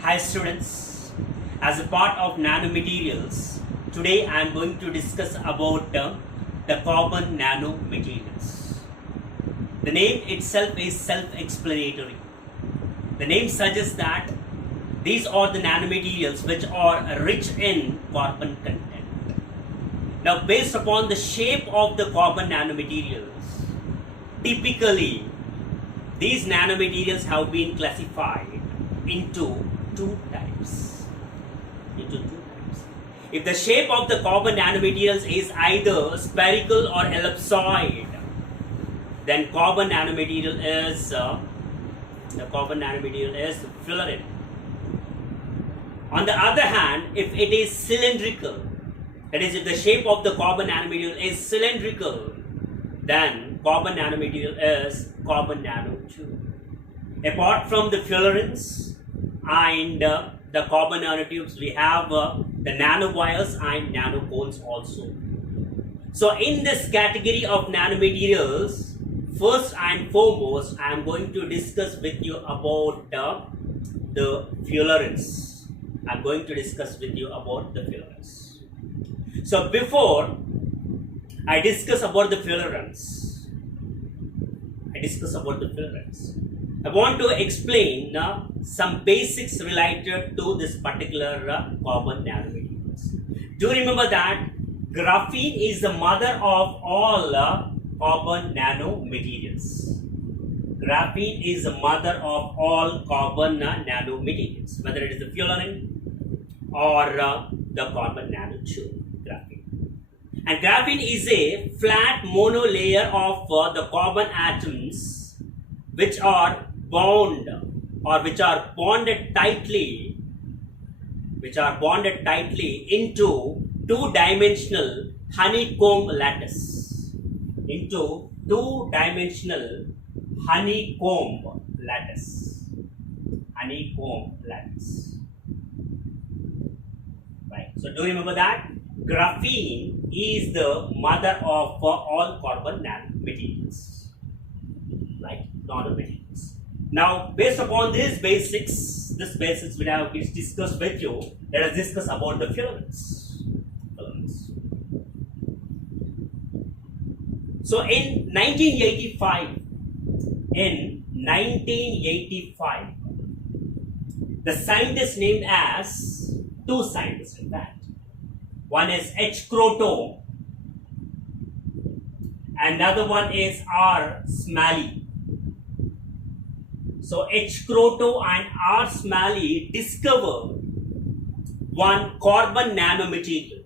Hi students, as a part of nanomaterials, today I am going to discuss about the carbon nanomaterials. The name itself is self-explanatory. The name suggests that these are the nanomaterials which are rich in carbon content. Now, based upon the shape of the carbon nanomaterials, typically these nanomaterials have been classified into two types. If the shape of the carbon nanomaterials is either spherical or ellipsoid, then carbon nanomaterial is fullerene. On the other hand, if it is cylindrical, that is, if the shape of the carbon nanomaterial is cylindrical, then carbon nanomaterial is carbon nanotube. Apart from the fullerenes and the carbon nanotubes, we have the nanowires and nanocones also. So in this category of nanomaterials, first and foremost, I am going to discuss with you about the fullerenes. So before I discuss about the fullerenes, I want to explain some basics related to this particular carbon nanomaterials. Do remember that graphene is the mother of all carbon nanomaterials. Graphene is the mother of all carbon nanomaterials, whether it is the fullerene or the carbon nanotube. Graphene. And graphene is a flat monolayer of the carbon atoms which are bound or which are bonded tightly into two-dimensional honeycomb lattice. Right. So do you remember that? Graphene is the mother of all carbon nanomaterials. Right? Nanomaterials. Now, based upon these basics which I have discussed with you, let us discuss about the fullerenes. So in 1985, the scientists named as two scientists in fact. One is H. Croto, another one is R. Smalley. So H. Croto and R. Smalley discovered one carbon nanomaterial.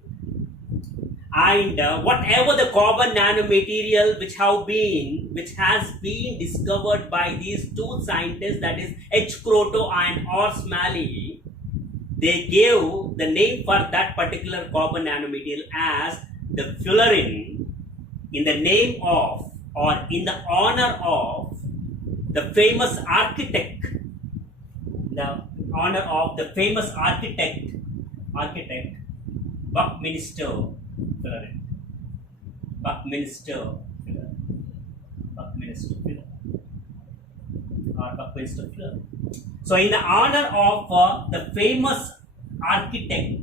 And whatever the carbon nanomaterial which has been discovered by these two scientists, that is H. Croto and R. Smalley, they gave the name for that particular carbon nanomaterial as the fullerene in the name of or in the honor of the famous architect, Buckminster Fullerene. So in the honor of the famous architect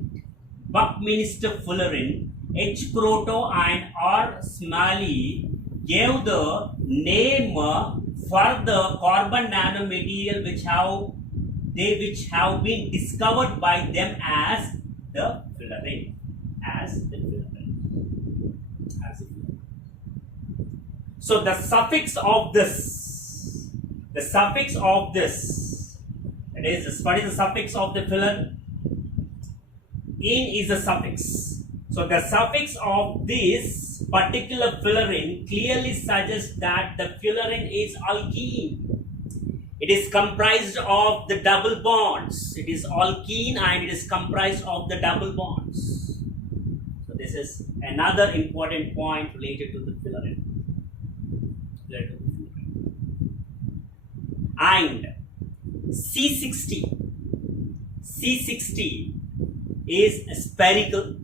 Buckminster Fullerene, H. Croto and R. Smalley gave the name for the carbon nanomaterial which have been discovered by them as the fullerene. So the suffix of this, that is, what is the suffix of the fullerene? In is a suffix. So the suffix of this particular fullerene clearly suggests that the fullerene is alkene. It is comprised of the double bonds. It is alkene and it is comprised of the double bonds. So this is another important point related to the fullerene. And C60 is spherical,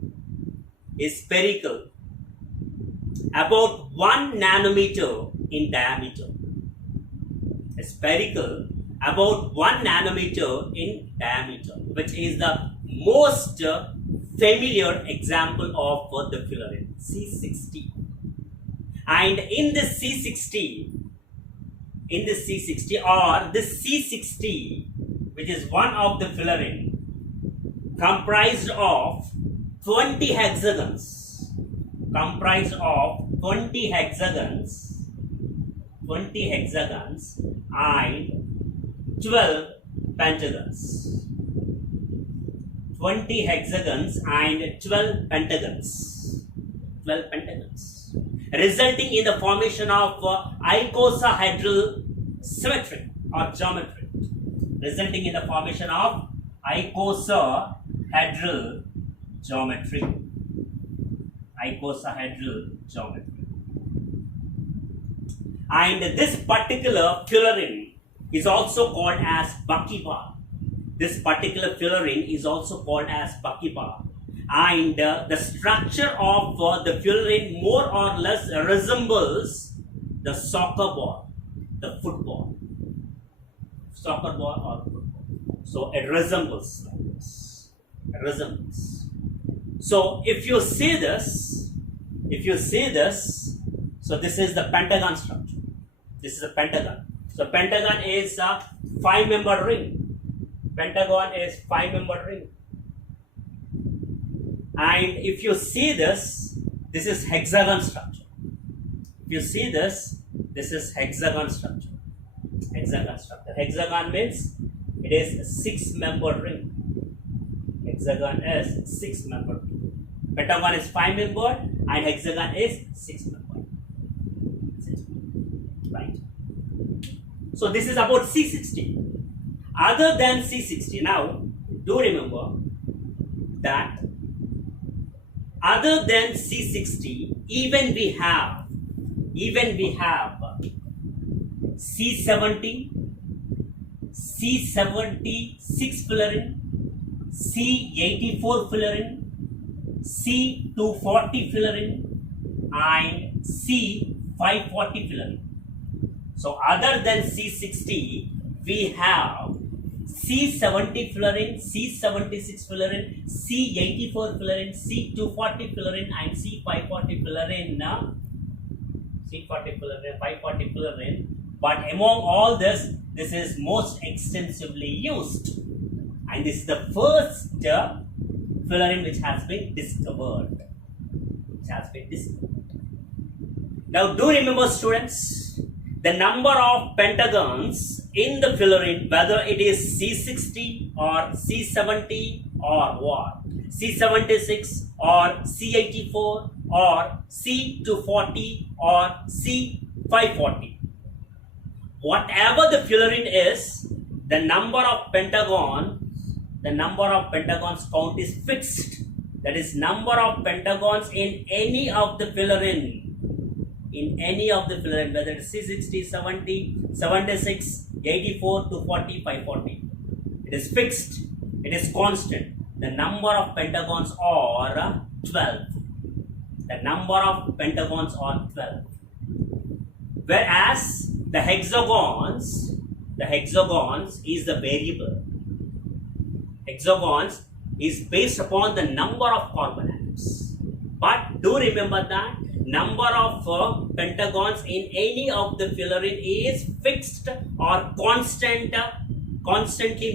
about 1 nanometer in diameter. Spherical about 1 nanometer in diameter, which is the most familiar example of the fullerene, C60. And in this C60, or this C60, which is one of the fullerene, comprised of 20 hexagons, and 12 pentagons. 20 hexagons and 12 pentagons. Resulting in the formation of icosahedral symmetry or geometry. And this particular fullerene is also called as buckyballs. And the structure of the fullerene more or less resembles the soccer ball, the football. So it resembles like this. So if you see this, so this is the pentagon structure. So pentagon is a 5-member ring. And if you see this is hexagon structure. This is hexagon structure. Hexagon means it is a 6-member ring. Pentagon is 5-member and hexagon is 6-member. Right. So this is about C60. Other than C60, now do remember that other than C60, even we have C70, C76 fullerene, C84 fullerene, C240 fullerene, and C540 fullerene. So other than C60, we have C70 fullerene, C76 fullerene, C84 fullerene, C240 fullerene, and C540 fullerene. 540 fullerene. But among all this is most extensively used. And this is the first fullerene which has been discovered. Now do remember, students, the number of pentagons in the fullerene, whether it is C60 or C70 or what, C76 or C84 or C240 or C540. Whatever the fullerene is, the number of pentagons count is fixed. That is, number of pentagons in any of the fullerene, whether it's C60, 70, 76, 84, 240, 540. It is fixed. It is constant. The number of pentagons are 12. Whereas the hexagons is the variable. Hexagons is based upon the number of carbon atoms. But do remember that number of pentagons in any of the fullerene is fixed or constantly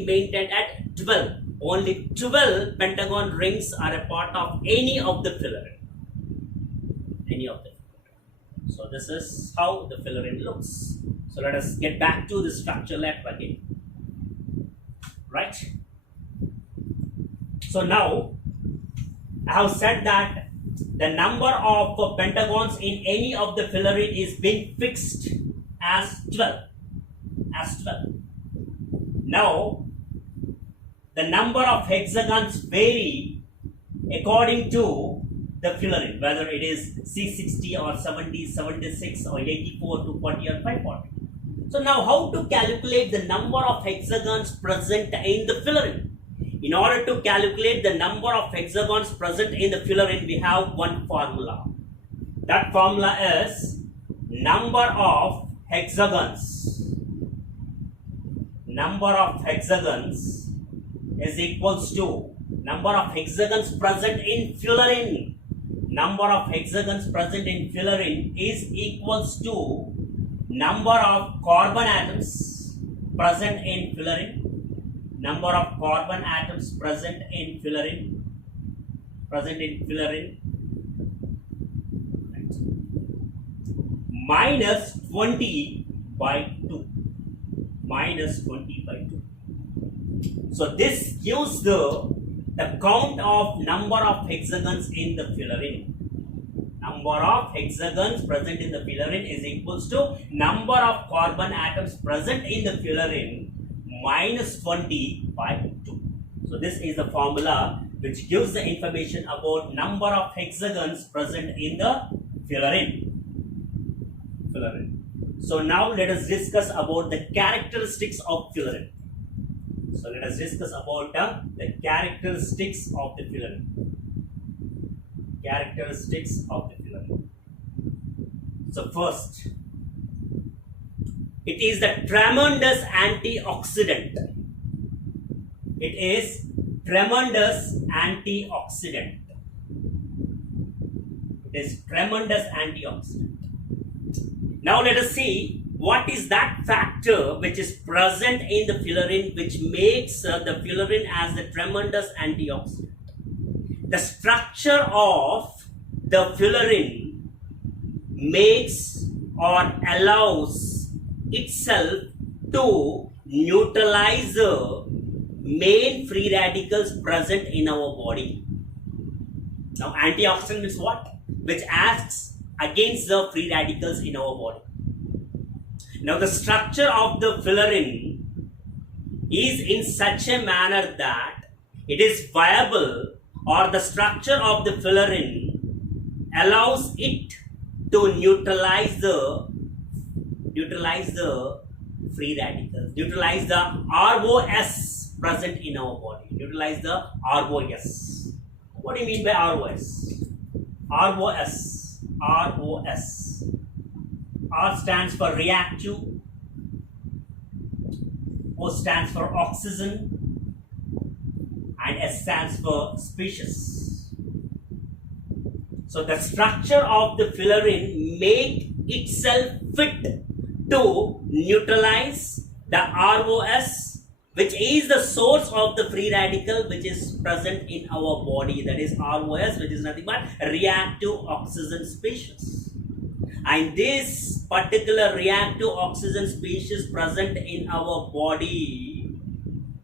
maintained at 12. Only 12 pentagon rings are a part of any of the fullerene. So this is how the fullerene looks. So let us get back to the structure left again. Right? So now I have said that the number of pentagons in any of the fullerene is being fixed as 12. Now the number of hexagons vary according to the fullerene, whether it is C60 or 70, 76 or 84, 240 or 540. So now how to calculate the number of hexagons present in the fullerene? In order to calculate the number of hexagons present in the fullerene, we have one formula. That formula is number of hexagons number of hexagons is equals to number of hexagons present in fullerene. Number of hexagons present in fullerene is equals to number of carbon atoms present in fullerene. Number of carbon atoms present in fullerene. Minus 20 by 2. Minus 20 by 2. So this gives the count of number of hexagons in the fullerene. Number of hexagons present in the fullerene is equals to number of carbon atoms present in the fullerene minus 20 by 2. So this is the formula which gives the information about number of hexagons present in the fullerene. So now let us discuss about the characteristics of fullerene. So let us discuss about the characteristics of the fullerene. So first, it is the tremendous antioxidant. It is tremendous antioxidant. Now let us see what is that factor which is present in the fullerene which makes the fullerene as the tremendous antioxidant. The structure of the fullerene makes or allows itself to neutralize the main free radicals present in our body. Now antioxidant is what? Which acts against the free radicals in our body. Now the structure of the fullerene is in such a manner that it is viable, or the structure of the fullerene allows it to neutralize the free radicals, neutralize the ROS present in our body. Neutralize the ROS. What do you mean by ROS? ROS. R stands for reactive, O stands for oxygen, and S stands for species. So the structure of the fullerene make itself fit to neutralize the ROS, which is the source of the free radical which is present in our body. That is ROS, which is nothing but reactive oxygen species. And this particular reactive oxygen species present in our body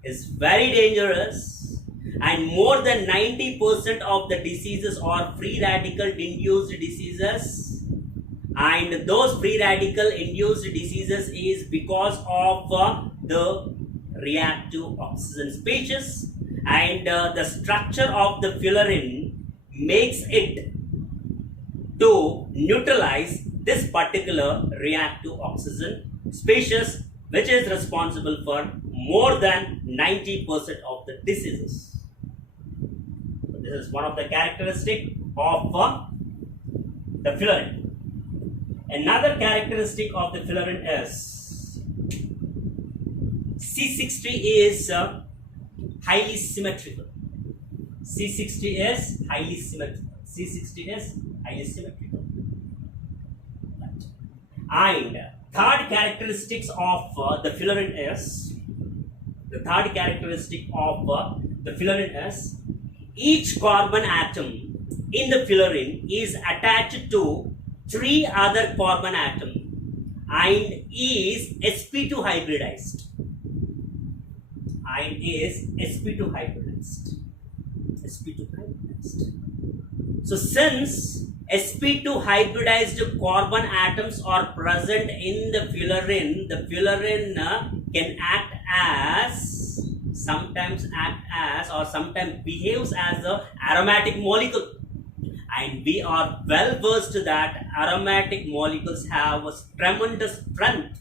is very dangerous, and more than 90% of the diseases are free radical induced diseases, and those free radical induced diseases is because of the reactive oxygen species, and the structure of the fullerene makes it to neutralize this particular reactive oxygen species, which is responsible for more than 90% of the diseases. So this is one of the characteristics of the fullerene. Another characteristic of the fullerene is C60 is highly symmetrical. C60 is highly symmetrical. And third characteristics of the fullerene is each carbon atom in the fullerene is attached to 3 other carbon atoms and is sp2 hybridized. So since sp2 hybridized carbon atoms are present in the fullerene can sometimes behaves as an aromatic molecule. And we are well versed that aromatic molecules have a tremendous strength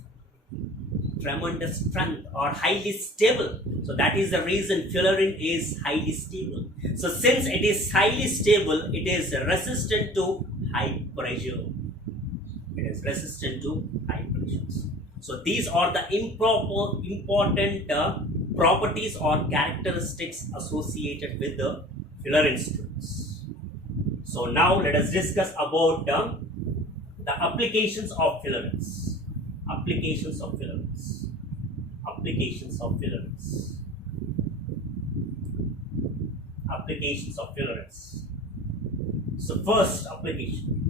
or highly stable. So that is the reason fullerene is highly stable. So since it is highly stable, it is resistant to high pressure. So these are the important properties or characteristics associated with the Fullerene strips. So now let us discuss about the applications of Fullerenes. Applications of Fullerenes. Applications of Fullerenes. Applications of Fullerenes. So first application.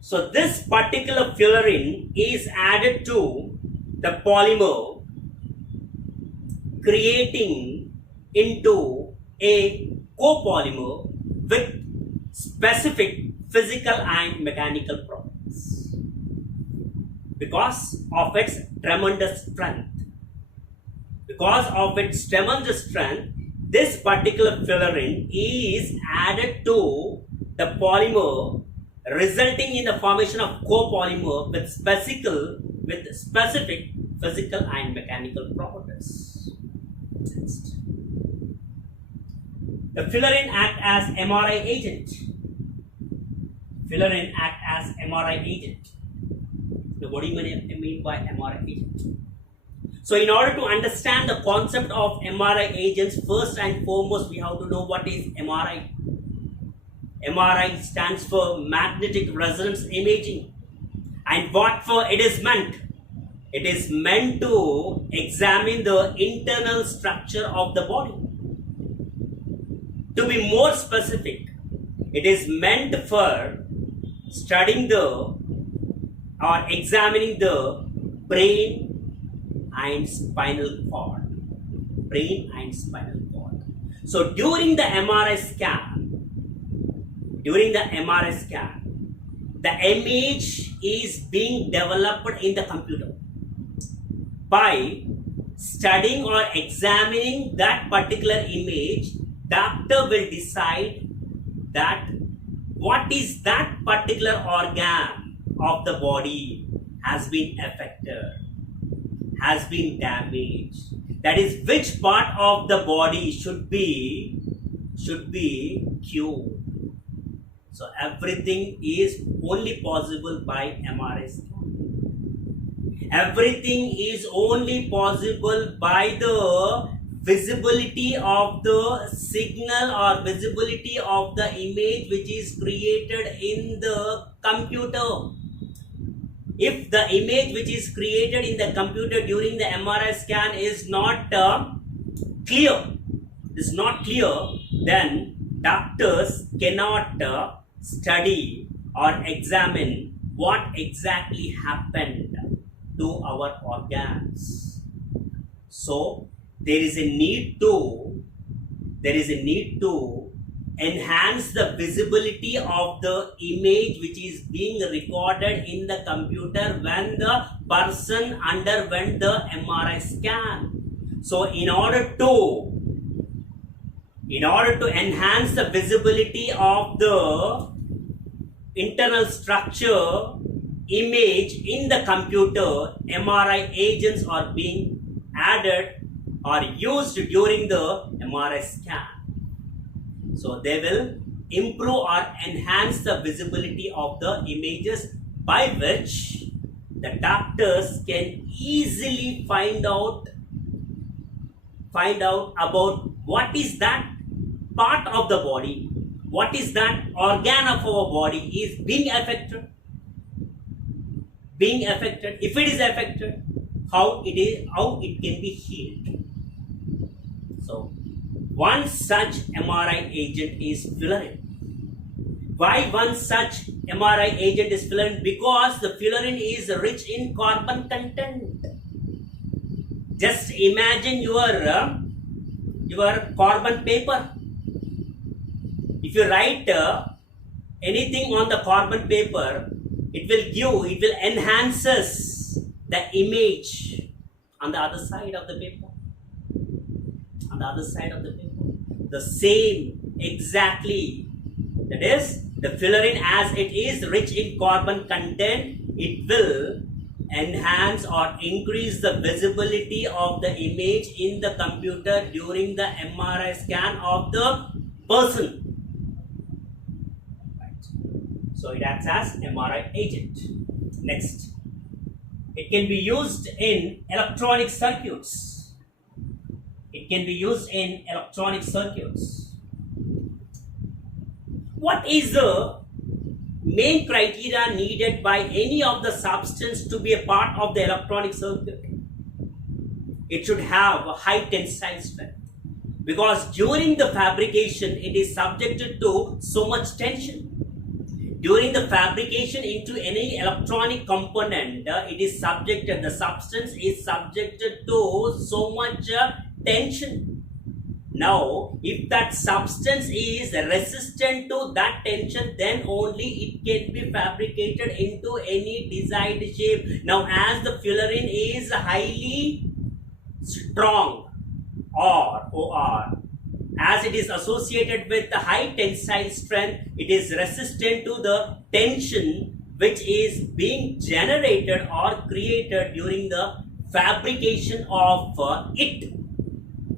So this particular fullerene is added to the polymer, creating into a copolymer with specific physical and mechanical properties because of its tremendous strength. Because of its tremendous strength, this particular fullerene is added to the polymer, resulting in the formation of copolymer with specific physical and mechanical properties. Next. The fullerene act as MRI agent. Fullerene act as MRI agent. Now, what do you mean by MRI agent? So in order to understand the concept of MRI agents, first and foremost we have to know what is MRI. MRI stands for magnetic resonance imaging, and what for it is meant? It is meant to examine the internal structure of the body. To be more specific, it is meant for studying or examining the brain and spinal cord. Brain and spinal cord. So during the MRI scan, the image is being developed in the computer. By studying or examining that particular image, doctor will decide that what is that particular organ of the body has been affected, has been damaged. That is, which part of the body should be cured. So everything is only possible by MRI scan. Everything is only possible by the visibility of the signal or visibility of the image which is created in the computer. If the image which is created in the computer during the MRI scan is not clear, then doctors cannot study or examine what exactly happened to our organs. So there is a need to enhance the visibility of the image which is being recorded in the computer when the person underwent the MRI scan. So in order to enhance the visibility of the internal structure image in the computer, MRI agents are being added or used during the MRI scan. So they will improve or enhance the visibility of the images, by which the doctors can easily find out about what is that part of the body, what is that organ of our body is being affected. If it is affected, how it can be healed. So one such MRI agent is fullerene. Why one such MRI agent is fullerene? Because the fullerene is rich in carbon content. Just imagine your carbon paper. If you write anything on the carbon paper, it will enhances the image on the other side of the paper. The same exactly. That is, the fullerene, as it is rich in carbon content, it will enhance or increase the visibility of the image in the computer during the MRI scan of the person. Right. So it acts as MRI agent. Next, It can be used in electronic circuits. It can be used in electronic circuits. What is the main criteria needed by any of the substance to be a part of the electronic circuit? It should have a high tensile strength, because during the fabrication it is subjected to so much tension. During the fabrication into any electronic component, the substance is subjected to so much tension. Now, if that substance is resistant to that tension, then only it can be fabricated into any desired shape. Now, as the fullerene is highly strong, or as it is associated with the high tensile strength, it is resistant to the tension which is being generated or created during the fabrication of it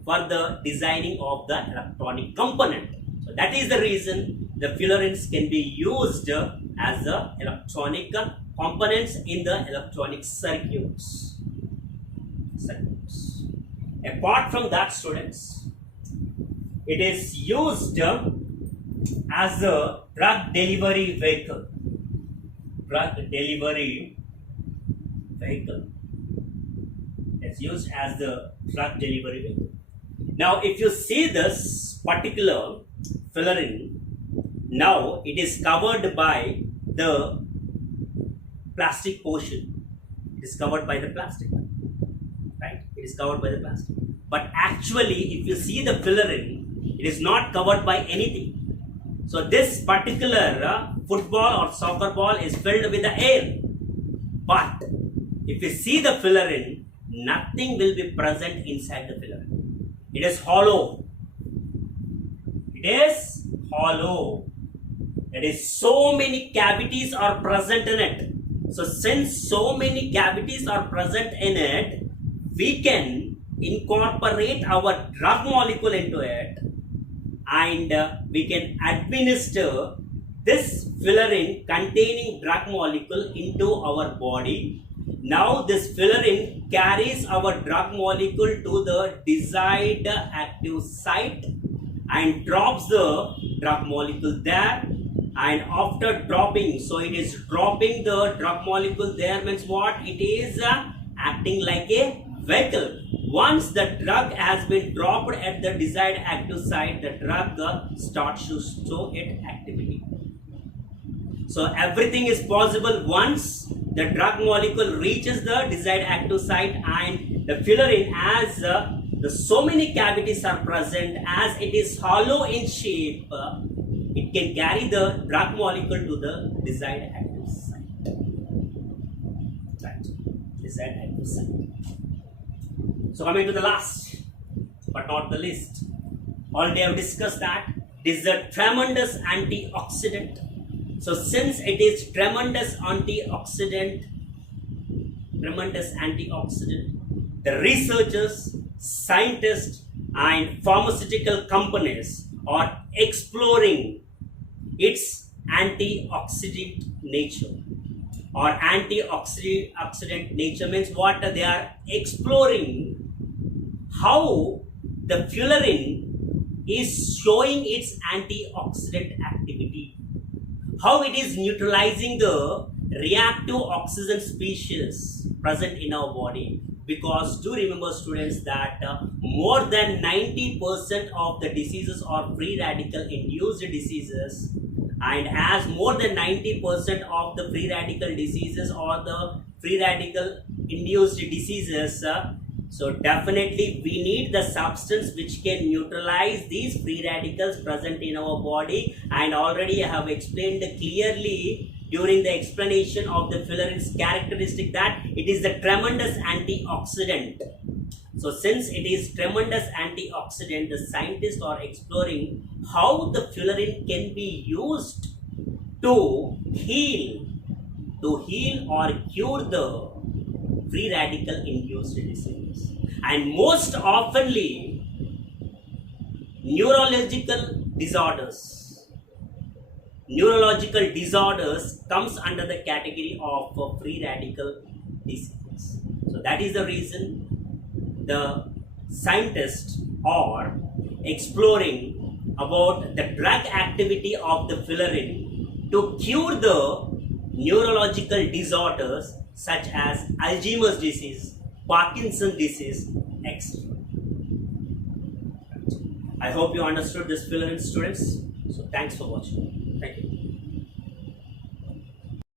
for the designing of the electronic component. So that is the reason the fullerenes can be used as the electronic components in the electronic circuits. Apart from that, students, it is used as a drug delivery vehicle. It's used as the drug delivery vehicle. Now, if you see this particular fullerene, now it is covered by the plastic portion. It is covered by the plastic. Right? It is covered by the plastic. But actually, if you see the fullerene, it is not covered by anything. So this particular football or soccer ball is filled with the air. But if you see the fullerene, nothing will be present inside the fullerene. It is hollow. It is hollow. That is, so many cavities are present in it. So since so many cavities are present in it, we can incorporate our drug molecule into it, and we can administer this fullerene containing drug molecule into our body. Now this fullerene carries our drug molecule to the desired active site and drops the drug molecule there. And after dropping, so it is dropping the drug molecule there, means what? It is acting like a vehicle. Once the drug has been dropped at the desired active site, the drug starts to show its activity. So everything is possible once the drug molecule reaches the desired active site, and the fullerene, as so many cavities are present, as it is hollow in shape, it can carry the drug molecule to the desired active site. Right. Desired active site. So coming to the last but not the least, already I have discussed that this is a tremendous antioxidant. So since it is tremendous antioxidant, the researchers, scientists and pharmaceutical companies are exploring its antioxidant nature. Or antioxidant nature means what? They are exploring how the fullerene is showing its antioxidant activity, how it is neutralizing the reactive oxygen species present in our body. Because do remember, students, that more than 90% of the diseases are free radical induced diseases, and as more than 90% of the free radical diseases are the free radical induced diseases, so definitely we need the substance which can neutralize these free radicals present in our body. And already I have explained clearly during the explanation of the fullerene's characteristic that it is the tremendous antioxidant. So since it is tremendous antioxidant, the scientists are exploring how the fullerene can be used to heal or cure the free radical induced diseases. And most oftenly, neurological disorders comes under the category of free radical diseases. So that is the reason the scientists are exploring about the drug activity of the fullerene to cure the neurological disorders such as Alzheimer's disease, Parkinson's disease, etc. I hope you understood this fullerene, students. So thanks for watching.